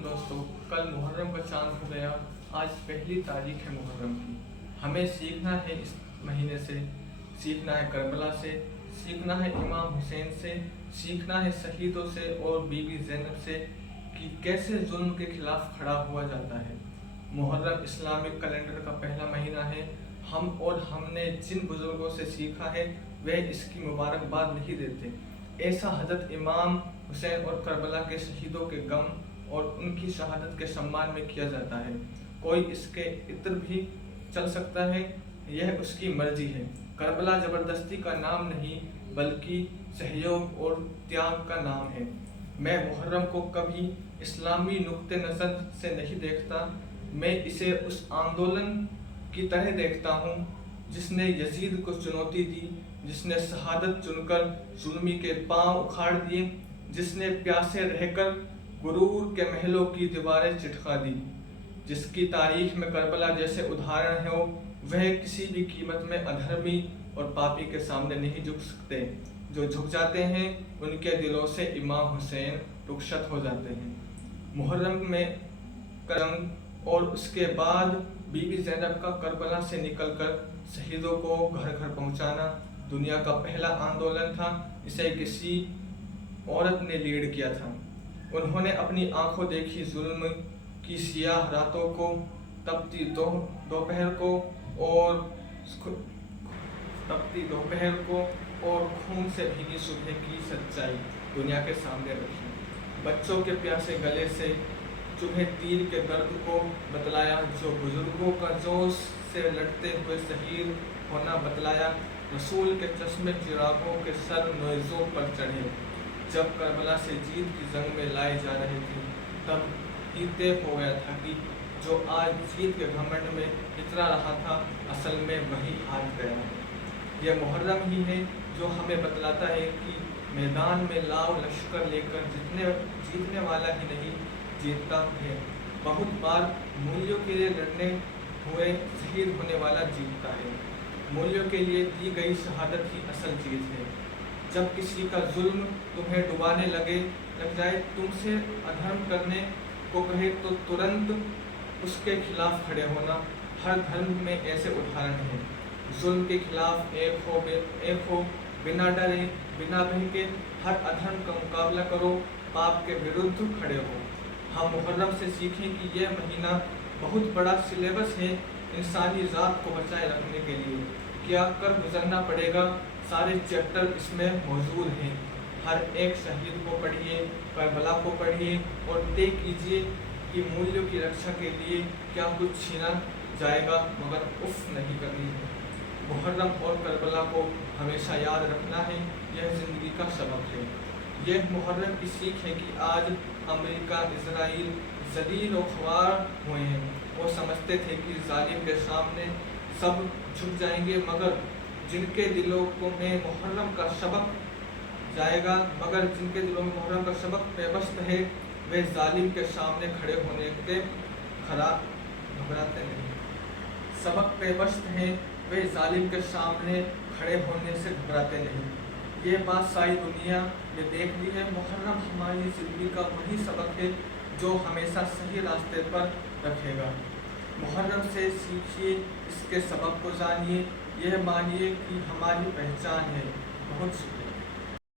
वालेकुम दोस्तों। कल मुहर्रम का चांद हो गया। आज पहली तारीख है मुहर्रम की। हमें सीखना है इस महीने से, सीखना है करबला से, सीखना है इमाम हुसैन से, सीखना है शहीदों से और बीबी ज़ैनब से कि कैसे जुल्म के खिलाफ खड़ा हुआ जाता है। मुहर्रम इस्लामिक कैलेंडर का पहला महीना है। हमने जिन बुजुर्गों से सीखा है वह इसकी मुबारकबाद नहीं देते। ऐसा हज़रत इमाम हुसैन और करबला के शहीदों के गम और उनकी शहादत के सम्मान में किया जाता है। कोई इसके इत्र भी चल सकता है, यह उसकी मर्जी है। करबला ज़बरदस्ती का नाम नहीं बल्कि सहयोग और त्याग का नाम है। मैं मुहर्रम को कभी इस्लामी नुक्ते नज़र से नहीं देखता, मैं इसे उस आंदोलन की तरह देखता हूँ जिसने यजीद को चुनौती दी, जिसने शहादत चुनकर जुल्मी के पांव उखाड़ दिए, जिसने प्यासे रहकर गुरूर के महलों की दीवारें चिटका दी, जिसकी तारीख में करबला जैसे उदाहरण हो, वह किसी भी कीमत में अधर्मी और पापी के सामने नहीं झुक सकते। जो झुक जाते हैं उनके दिलों से इमाम हुसैन रुखसत हो जाते हैं। मुहर्रम में करम और उसके बाद बीबी ज़ैनब का करबला से निकलकर शहीदों को घर घर पहुंचाना दुनिया का पहला आंदोलन था। इसे किसी औरत ने लीड किया था। उन्होंने अपनी आंखों देखी जुल्म की सियाह रातों को, तपती दोपहर को और खून से भीगी सुबह की सच्चाई दुनिया के सामने रखी। बच्चों के प्यासे गले से चुभे तीर के दर्द को बतलाया, जो बुजुर्गों का जोश से लड़ते हुए शहीद होना बतलाया। रसूल के चश्मे चिरागों के सर नोज़ों पर चढ़े। जब करबला से जीत की जंग में लाए जा रहे थे तब ही तय हो गया था कि जो आज जीत के घमंड में इतरा रहा था असल में वही हार गया है। यह मुहर्रम ही है जो हमें बतलाता है कि मैदान में लाव लश्कर लेकर जीतने वाला ही नहीं जीतता है, बहुत बार मूल्यों के लिए लड़ने हुए शहीद होने वाला जीतता है। मूल्यों के लिए दी गई शहादत ही असल जीत है। जब किसी का जुल्म तुम्हें डुबाने लग जाए, तुमसे अधर्म करने को कहे तो तुरंत उसके खिलाफ खड़े होना। हर धर्म में ऐसे उदाहरण हैं। जुल्म के खिलाफ एक हो, बिना डरे बिना भय के हर अधर्म का मुकाबला करो, पाप के विरुद्ध खड़े हो। हम मुहर्रम से सीखें कि यह महीना बहुत बड़ा सिलेबस है इंसानी ज़ात को बचाए रखने के लिए। क्या कर गुजरना पड़ेगा, सारे चैप्टर इसमें मौजूद हैं। हर एक शहीद को पढ़िए, करबला को पढ़िए और तय कीजिए कि मूल्यों की रक्षा के लिए क्या कुछ छीना जाएगा मगर उफ नहीं करनी है। मुहर्रम और करबला को हमेशा याद रखना है, यह ज़िंदगी का सबक है। यह मुहर्रम की सीख है कि आज अमेरिका, इजराइल ज़लील और ख्वार हुए हैं। वो समझते थे कि जालिम के सामने सब झुक जाएंगे, मगर जिनके दिलों में मुहर्रम का सबक पेबस्त है वे जालिम के सामने खड़े होने के घबराते नहीं। सबक पेबस्त हैं, वे जालिम के सामने खड़े होने से घबराते नहीं। ये बात सारी दुनिया ने देख ली है। मुहर्रम हमारी ज़िंदगी का वही सबक है जो हमेशा सही रास्ते पर रखेगा। मुहर्रम से सीखिए, इसके सबक को जानिए, यह मानिए कि हमारी पहचान है। बहुत